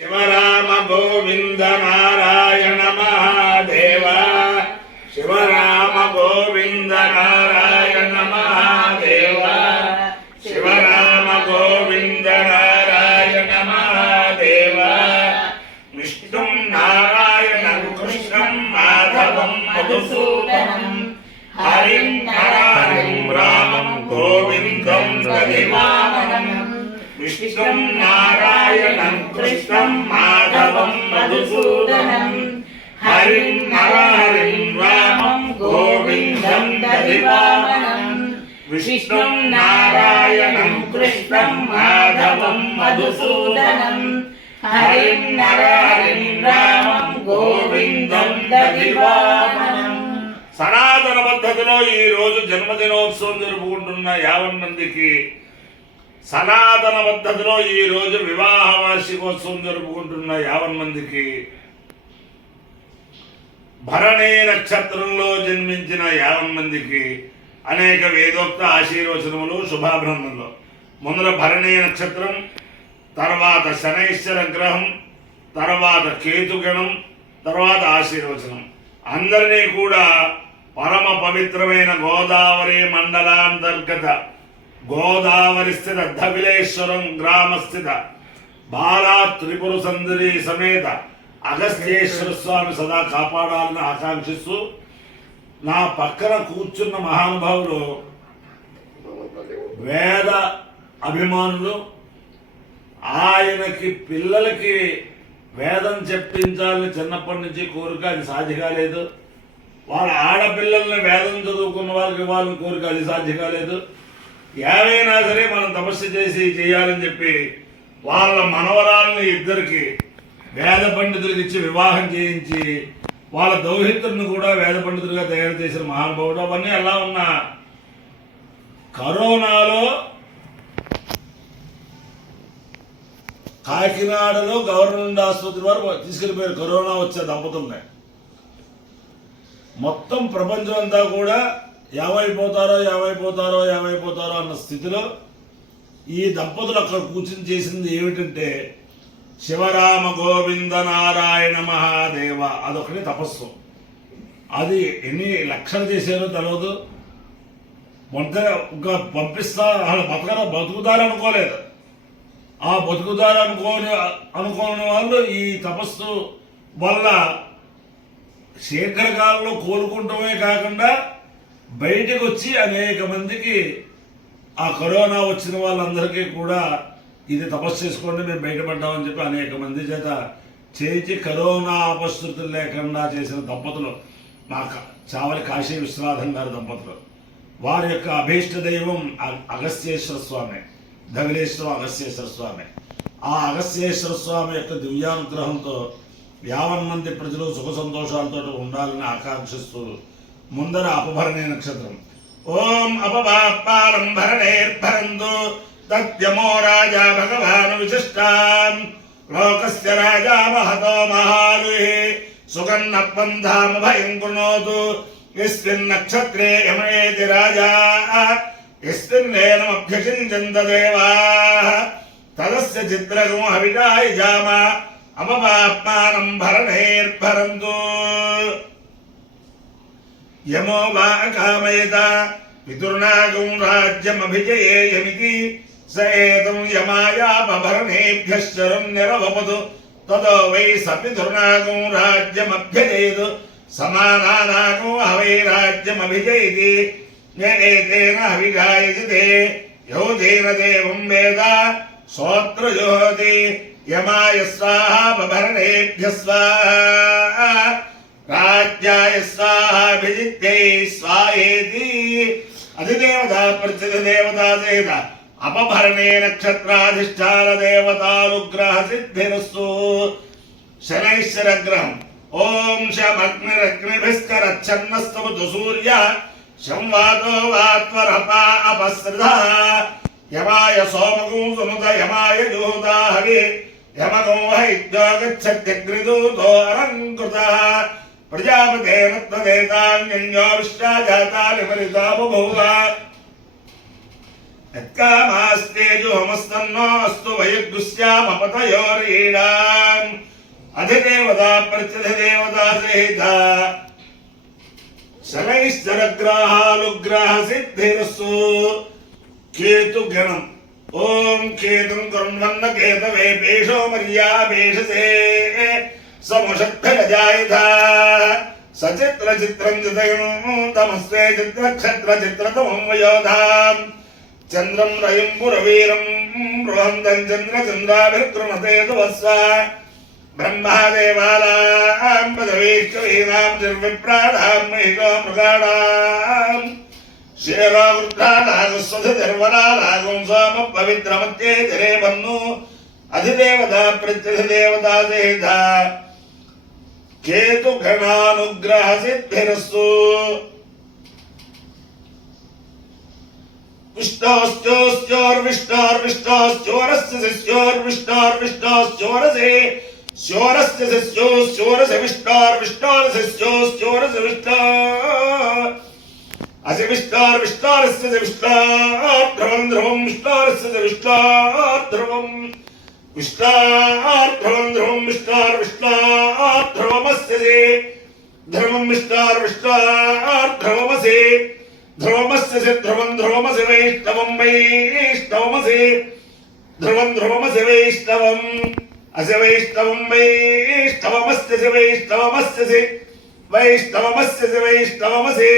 शिवराम गोविंद नारायण महादेव शिवराम गोविंद नारायण महादेव शिवराम गोविंद नारायण महादेव विष्णुं नारायणं कृष्णं माधवं मधुसूदनं हरिं हरिं रामं गोविन्दं दधिवामनं विष्णुं नारायणं कृष्णं माधवं मधुसूदनं हरिं हरिं रामं गोविन्दं दधिवामनं विष्णुं नारायणं कृष्णं माधवं मधुसूदनं हरिं हरिं रामं गोविन्दं दधिवामनं సనాతన పద్ధతిలో ఈ రోజు జన్మదినోత్సవం జరుపుకుంటున్న 50 మందికి సనాతన పద్ధతిలో ఈ రోజు వివాహ వార్షికోత్సవం జరుపుకుంటున్న 50 మందికి భరణీ నక్షత్రంలో జన్మించిన 50 మందికి అనేక వేదోక్త ఆశీర్వచనములు శుభాభినందనలు. ముందర భరణీ నక్షత్రం, తర్వాత శనైశ్వర గ్రహం, తర్వాత కేతుగణం, తర్వాత ఆశీర్వచనం. అందరినీ కూడా పరమ పవిత్రమైన గోదావరి మండలాంతర్గత గోదావరి స్థిత ధవిలేశ్వరం గ్రామస్థిత బాలా త్రిపుర సుందరి సమేత అగస్త్యేశ్వర స్వామి సదా కాపాడాలని ఆకాంక్షిస్తూ, నా పక్కన కూర్చున్న మహానుభావులు వేద అభిమానులు. ఆయనకి పిల్లలకి వేదం చెప్పించాలని చిన్నప్పటి నుంచి కోరిక, అది సాధ్య కాలేదు. వాళ్ళ ఆడపిల్లల్ని వేదం చదువుకున్న వాళ్ళకి ఇవ్వాలని కోరిక, అది సాధ్య కాలేదు. ఏవైనా సరే మనం తపస్సు చేసి చేయాలని చెప్పి వాళ్ళ మనవరాలని ఇద్దరికి వేద పండితులకు ఇచ్చి వివాహం చేయించి వాళ్ళ దౌహిత్రులను కూడా వేద పండితులుగా తయారు చేసిన మహానుభావుడు. అవన్నీ ఎలా ఉన్నా కరోనాలో కాకినాడలో గవర్నమెంట్ ఆసుపత్రి వారు తీసుకెళ్ళిపోయారు. కరోనా వచ్చే దంపతుల్ని మొత్తం ప్రపంచం అంతా కూడా ఏమైపోతారో అన్న స్థితిలో ఈ దంపతులు అక్కడ కూర్చుని చేసింది ఏమిటంటే శివరామ గోవింద నారాయణ మహాదేవ, అదొకటి తపస్సు. అది ఎన్ని లక్షలు చేశారో తెలియదు. మొంత ఇంకా పంపిస్తా బతుకుతారనుకోలేదు. ఆ బతుకుతారు అనుకోని వాళ్ళు ఈ తపస్సు వల్ల శీఘ్రకాలంలో కోలుకుంటమే కాకుండా బయటకు వచ్చి అనేక మందికి ఆ కరోనా వచ్చిన వాళ్ళందరికీ కూడా ఇది తపస్సు చేసుకోండి మేము బయటపడ్డామని చెప్పి అనేక మంది చేత చేయించి కరోనా అపశృతులు లేకుండా చేసిన దంపతులు మా చావలి కాశీ విశ్వనాథం గారి దంపతులు. వారి యొక్క అభీష్ట దైవం అగస్త్యేశ్వర స్వామి, ధవిలేశ్వరం అగస్త్యేశ్వర స్వామి. ఆ అగస్త్యేశ్వర స్వామి యొక్క దివ్యానుగ్రహంతో 50 మంది ప్రజలు సుఖ సంతోషాలతో ఉండాలని ఆకాంక్షిస్తూ ముందర అపభరణీ నక్షత్రం. ఓం అపవాపాలం భరణేర్భరంతు తద్యమో రాజా భగవాన్ విశిష్టాం లోకస్య రాజా మహతో మహాలుహి సుగన్నపంధామ భయం కృణోతు యస్మిన్ నక్షత్రే యమయేతి రాజా యస్మిన్నేనమభ్యషించంత దేవాః తదస్య చిత్రగం హవిషాయ జామ అపవాప్మానం భరణేర్భరంతు యమో వా అకామయత పితుర్నాగం రాజ్యమభిజయేయమితి స ఏతం యమాయాపభరణేభ్యశ్చరం నిరవపదు తదో వై స పితుర్నాగం రాజ్యమభ్యజయతు సమానానాగో హవై రాజ్యమభిజయతి ఏతేన హవిషాయతే యో తేన దేవం వేద శ్రోత్రజోహతి యమాయ స్వాహా పభరణేభ్య స్వాహా రాజ్యాయ స్వాహాభిజిత్యై స్వాహేతి. అధిదేవతా ప్రత్యధిదేవతా చేత అపభరణే నక్షత్రాధిష్టాన దేవతానుగ్రహ సిద్ధిరస్తు. శనైశ్వర గ్రహం. ఓం శమగ్నిరగ్నిభిస్కరచ్చన్నస్తవతు సూర్య సంవాదో వాత్వరపా అపసృధ యమాయ సోమగం సుముద యమాయ జోదా హవి యమగం హైద్యోగచ్చత్యగ్నిదూతో అలంకృత ప్రజాపతేన త్వదేతాన్యన్యో విశ్వాజాతాని ఫలితా బభూవ. యత్కామాస్తేజోమస్తన్నోస్తు వయర్గుస్యామపతయోరీడాం అధిదేవతా ప్రత్యధిదేవతా సహిత శనైశ్చరగ్రహాలుగ్రహ సిద్ధిరస్సు కేతుగణం ఓం కేతుం కరుణ్వన్న కేతవే పేషో మర్యాపేషసే సముషద్ధగజాయుధ సచిత్ర చిత్రం చితగణం తమస్వే చిత్రక్షత్ర చిత్రతమం వయోధాం చంద్రం రయం పురవీరం బృహంతం చంద్ర చంద్రాభిర్కృణతే దువస్వ బ్రహ్మాదేవానాం పదవీశ్వరీనాం నిర్విప్రాణాం మహితో మృగాణాం క్షీరావృద్ధానాగస్వధిర్వనానాగం సోమ పవిత్రమత్యే జరే బన్ను అధిదేవత ప్రత్యధిదేవతా సహిత కేతుగణానుగ్రహ సిద్ధిరస్సు విష్ణోశ్చోశ్చోర్విష్ణోర్విష్ణోశ్చోరస్య శిష్యోర్విష్ణోర్విష్ణోశ్చోరసే శోరస్య శిష్యోశ్చోరస విష్ణోర్విష్ణోరశిష్యోశ్చోరస విష్ణో అసి విష్ణోర్విష్ణోరస్య విష్ణోర్ధ్రువం ధ్రువం విష్ణోరస్య విష్ణోర్ధ్రువం విష్ణోర్ధ్రువం ధ్రువం విష్ణోర్విష్ణోర్ధ్రువమస్య ధ్రువం విష్ణోర్విష్ణోర్ధ్రువమసి ధ్రువమస్య ధ్రువం ధ్రువమసి వైష్ణవం వైష్ణవమసి ధ్రువం ధ్రువమసి వైష్ణవం అసి వైష్ణవం వైష్ణవమస్య వైష్ణవమస్య వైష్ణవమస్య వైష్ణవమసి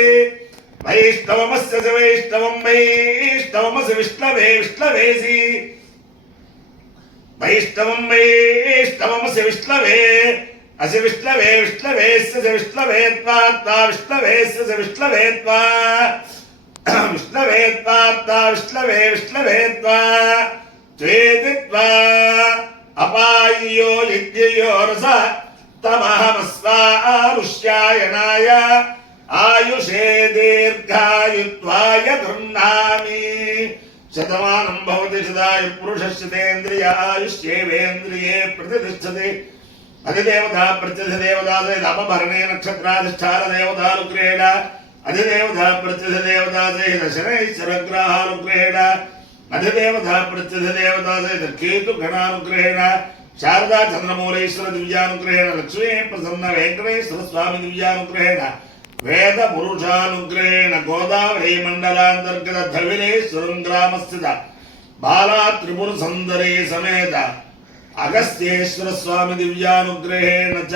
వైష్ణవమస్య వైష్ణవం వైష్ణవమసి విష్ణవే విష్ణవేసి వైష్ణవం వైష్ణవమసి విష్ణవే అసి విష్ణవే విష్ణవేస్య విష్ణవేత్వాత్తా విష్ణవేస్య విష్ణవేత్వా విష్ణవేత్వాత్తా విష్ణవే విష్ణవేత్వా త్వేదిత్వా అపాయ్యో యజ్ఞయోరస తమహమస్వారుష్యాయణాయ ఆయుషే దీర్ఘాయుత్వాయ గృహ్ణామి శతమానం భవతి శతాయు పురుషస్యేంద్రియ ఆయుష్యేవేంద్రియే ప్రతిష్టతి అధిదేవత ప్రత్యధిదేవతా సహిత అపభరణే నక్షత్రాధిష్టాన దేవతానుగ్రహేణ అధిదేవత ప్రత్యధిదేవతా సహిత శనైశ్చరగ్రహానుగ్రహేణ అధిదేవత ప్రత్యధిదేవతా సహిత కేతుగణానుగ్రహేణ శారదా చంద్రమౌళీశ్వర దివ్యానుగ్రహేణ లక్ష్మీ ప్రసన్న వెంకటేశ్వర స్వామి దివ్యానుగ్రహేణ వేద పురుషానుగ్రహేణ గోదావరి మండలాంతర్గత ధవిలేశ్వరం గ్రామస్థిత బాలా త్రిపుర సుందరీ సమేత అగస్త్యేశ్వర స్వామి దివ్యానుగ్రహేణ చ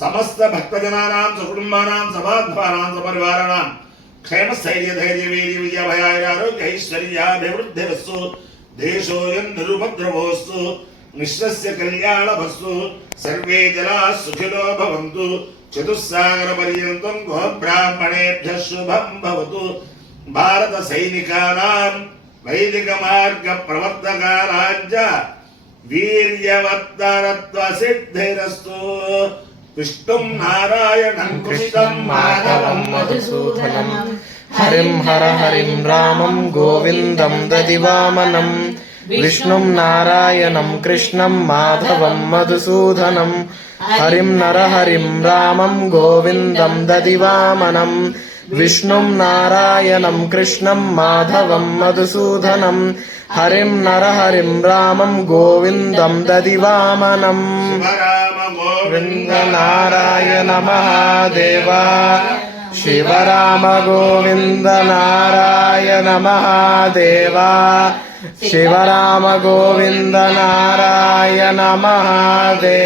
సమస్త భక్తజనానాం సకుటుంబానాం సమాధ్వానాం సపరివారాణాం క్షేమ స్థైర్య ధైర్య వీర్య విజయ భయారోగ్య ఐశ్వర్యాభివృద్ధిరస్సు దేశోయం నిరుపద్రవోస్తు మిశ్రస్య కళ్యాణభస్సు సర్వే జనా సుఖినో భవంతు చతుస్సాగర పర్యంతం గోబ్రాహ్మణేభ్యః శుభం భవతు భారత సైనికానాం వైదిక మార్గ ప్రవర్తకానాంచ వీర్యవత్తరత్వ సిద్ధిరస్తు విష్ణుం నారాయణం కృష్ణం మాధవం మధుసూదనం హరిం హర హరిం రామం గోవిందం దదివామనం విష్ణుం నారాయణం కృష్ణం మాధవం మధుసూదనం హరిం నరహరిం రామం గోవిందం దదివామనం విష్ణుం నారాయణం కృష్ణం మాధవం మధుసూదనం హరిం నరహరిం రామం గోవిందం దదివామనం గోవింద నారాయణ మహాదేవ శివరామ గోవింద నారాయణ మహాదేవ శివరామ గోవింద నారాయణ మహాదేవ